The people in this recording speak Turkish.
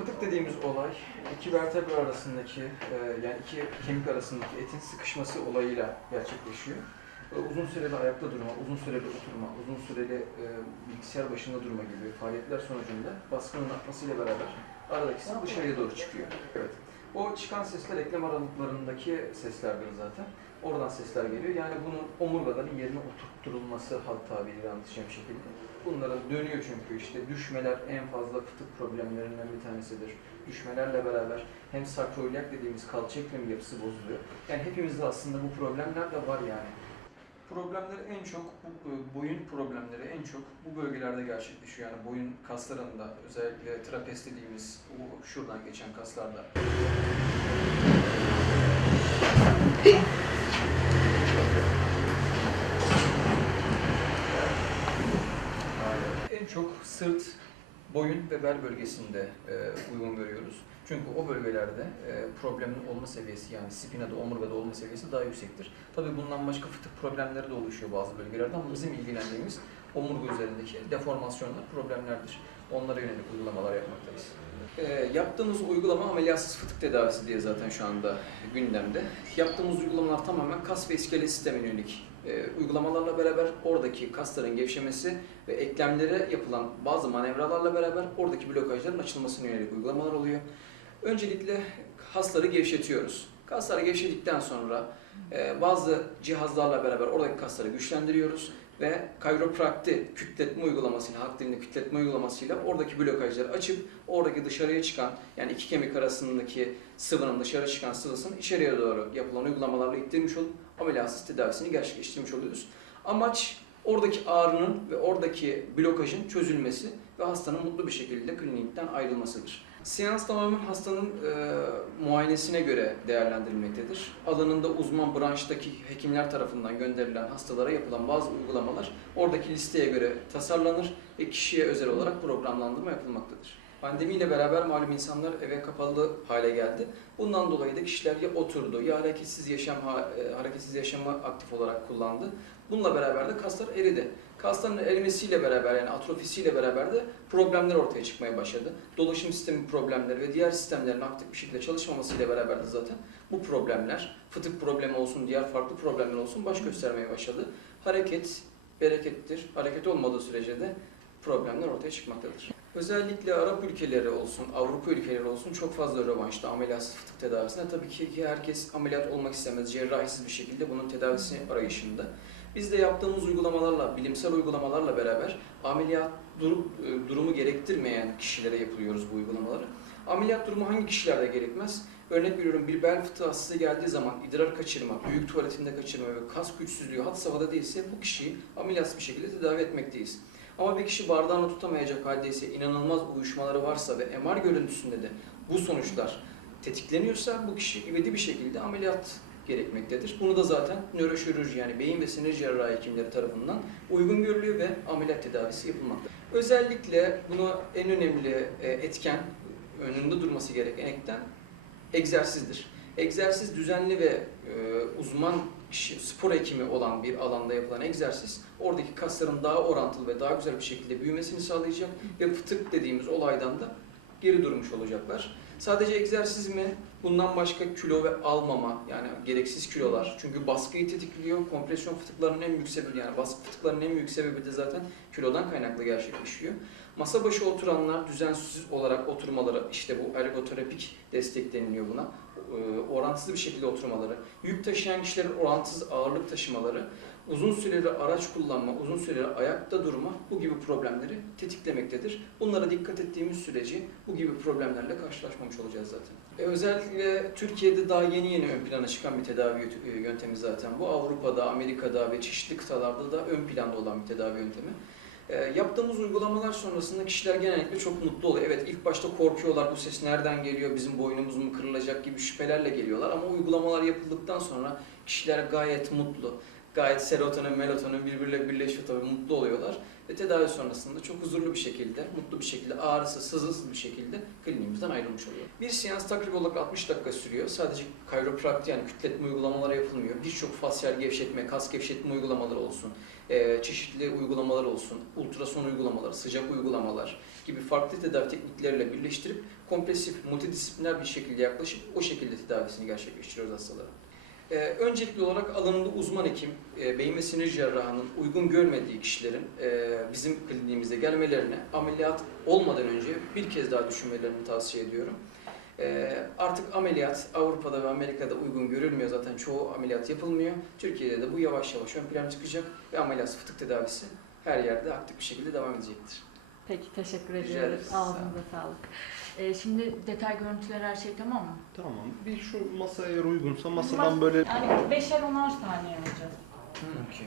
Fıtık dediğimiz olay iki vertebra arasındaki e, yani iki kemik arasındaki etin sıkışması olayıyla gerçekleşiyor. E, Uzun süreli ayakta durma, uzun süreli oturma, uzun süreli e, bilgisayar başında durma gibi faaliyetler sonucunda baskının artmasıyla beraber aradaki ses dışarıya doğru çıkıyor. Evet. O çıkan sesler eklem aralıklarındaki seslerdir zaten. Oradan sesler geliyor. Yani bunun omurgaların yerine oturtturulması halk tabiriyle anlatacağım şekilde. Bunların dönüyor çünkü işte düşmeler en fazla fıtık problemlerinden bir tanesidir. Düşmelerle beraber hem sakroilyak dediğimiz kalça eklemi yapısı bozuluyor. Yani hepimizde aslında bu problemler de var yani. Problemleri en çok, bu boyun problemleri en çok bu bölgelerde gerçekleşiyor. Yani boyun kaslarında özellikle trapez dediğimiz bu şuradan geçen kaslarda. En çok sırt, boyun ve bel bölgesinde e, uygun görüyoruz. Çünkü o bölgelerde e, problemin olma seviyesi yani spinada, omurgada olma seviyesi daha yüksektir. Tabii bundan başka fıtık problemleri de oluşuyor bazı bölgelerde ama bizim ilgilendiğimiz omurga üzerindeki deformasyonlar, problemlerdir. Onlara yönelik uygulamalar yapmaktayız. E, yaptığımız uygulama ameliyatsız fıtık tedavisi diye zaten şu anda gündemde. Yaptığımız uygulamalar tamamen kas ve iskelet sistemine yönelik e, uygulamalarla beraber oradaki kasların gevşemesi ve eklemlere yapılan bazı manevralarla beraber oradaki blokajların açılmasına yönelik uygulamalar oluyor. Öncelikle kasları gevşetiyoruz. Kasları gevşedikten sonra e, bazı cihazlarla beraber oradaki kasları güçlendiriyoruz ve kayroprakti kütletme uygulamasıyla, halk dilinde kütletme uygulamasıyla oradaki blokajları açıp oradaki dışarıya çıkan yani iki kemik arasındaki sıvının dışarı çıkan sıvısını içeriye doğru yapılan uygulamalarla ittirmiş olup ameliyatsız tedavisini gerçekleştirmiş oluyoruz. Amaç oradaki ağrının ve oradaki blokajın çözülmesi ve hastanın mutlu bir şekilde klinikten ayrılmasıdır. Seans tamamen hastanın e, muayenesine göre değerlendirilmektedir. Alanında uzman branştaki hekimler tarafından gönderilen hastalara yapılan bazı uygulamalar oradaki listeye göre tasarlanır ve kişiye özel olarak programlandırma yapılmaktadır. Pandemiyle beraber malum insanlar eve kapalı hale geldi. Bundan dolayı da kişiler ya oturdu ya hareketsiz yaşam e, hareketsiz yaşamı aktif olarak kullandı. Bununla beraber de kaslar eridi. Kasların erimesiyle beraber yani atrofisiyle beraber de problemler ortaya çıkmaya başladı. Dolaşım sistemi problemleri ve diğer sistemlerin aktif bir şekilde çalışmamasıyla beraber de zaten bu problemler, fıtık problemi olsun, diğer farklı problemler olsun baş göstermeye başladı. Hareket berekettir. Hareket olmadığı sürece de problemler ortaya çıkmaktadır. Özellikle Arap ülkeleri olsun, Avrupa ülkeleri olsun çok fazla rövanşta ameliyatsız fıtık tedavisine. Tabii ki herkes ameliyat olmak istemez, cerrahisiz bir şekilde bunun tedavisi arayışında. Biz de yaptığımız uygulamalarla, bilimsel uygulamalarla beraber ameliyat durum, e, durumu gerektirmeyen kişilere yapıyoruz bu uygulamaları. Ameliyat durumu hangi kişilerde gerekmez? Örnek veriyorum bir bel fıtığı hastası geldiği zaman idrar kaçırma, büyük tuvaletinde kaçırma ve kas güçsüzlüğü had safhada değilse bu kişiyi ameliyatsız bir şekilde tedavi etmekteyiz. Ama bir kişi bardağını tutamayacak haldeyse, inanılmaz uyuşmaları varsa ve MR görüntüsünde de bu sonuçlar tetikleniyorsa bu kişi ivedi bir şekilde ameliyat gerekmektedir. Bunu da zaten nöroşirurji yani beyin ve sinir cerrahi hekimleri tarafından uygun görülüyor ve ameliyat tedavisi yapılmakta. Özellikle bunu en önemli e, etken, önünde durması gereken etken egzersizdir. Egzersiz düzenli ve e, uzman spor hekimi olan bir alanda yapılan egzersiz oradaki kasların daha orantılı ve daha güzel bir şekilde büyümesini sağlayacak ve fıtık dediğimiz olaydan da geri durmuş olacaklar. Sadece egzersiz mi? Bundan başka kilo ve almama yani gereksiz kilolar. Çünkü baskıyı tetikliyor. Kompresyon fıtıklarının en büyük sebebi yani baskı fıtıklarının en büyük sebebi de zaten kilodan kaynaklı gerçekleşiyor. Masa başı oturanlar düzensiz olarak oturmaları işte bu ergoterapik destek deniliyor buna. Ee, orantısız bir şekilde oturmaları, yük taşıyan kişilerin orantısız ağırlık taşımaları, uzun süreli araç kullanma, uzun süreli ayakta durma bu gibi problemleri tetiklemektedir. Bunlara dikkat ettiğimiz sürece bu gibi problemlerle karşılaşmamış olacağız zaten. E, özellikle Türkiye'de daha yeni yeni ön plana çıkan bir tedavi e, yöntemi zaten bu. Avrupa'da, Amerika'da ve çeşitli kıtalarda da ön planda olan bir tedavi yöntemi. E, yaptığımız uygulamalar sonrasında kişiler genellikle çok mutlu oluyor. Evet ilk başta korkuyorlar bu ses nereden geliyor, bizim boynumuz mu kırılacak gibi şüphelerle geliyorlar. Ama uygulamalar yapıldıktan sonra kişiler gayet mutlu. Gayet serotonin, melatonin birbiriyle birleşiyor tabii mutlu oluyorlar. Ve tedavi sonrasında çok huzurlu bir şekilde, mutlu bir şekilde, ağrısız, sızısız bir şekilde kliniğimize sistemimizden ayrılmış oluyor. Bir seans takribi olarak 60 dakika sürüyor. Sadece kayroprakti yani kütletme uygulamaları yapılmıyor. Birçok fasyal gevşetme, kas gevşetme uygulamaları olsun, e, çeşitli uygulamalar olsun, ultrason uygulamaları, sıcak uygulamalar gibi farklı tedavi teknikleriyle birleştirip kompresif, multidisipliner bir şekilde yaklaşıp o şekilde tedavisini gerçekleştiriyoruz hastalara. Ee, öncelikli olarak alanında uzman hekim, e, beyin ve sinir cerrahının uygun görmediği kişilerin e, bizim kliniğimize gelmelerine ameliyat olmadan önce bir kez daha düşünmelerini tavsiye ediyorum. E, artık ameliyat Avrupa'da ve Amerika'da uygun görülmüyor zaten çoğu ameliyat yapılmıyor. Türkiye'de de bu yavaş yavaş ön plana çıkacak ve ameliyat fıtık tedavisi her yerde aktif bir şekilde devam edecektir. Peki teşekkür Rica ediyoruz. ederiz. Ağzınıza sağlık. Ee, şimdi detay görüntüler her şey tamam mı? Tamam. Bir şu masa eğer uygunsa Mas- masadan böyle Yani beşer onar saniye alacağız. Okey.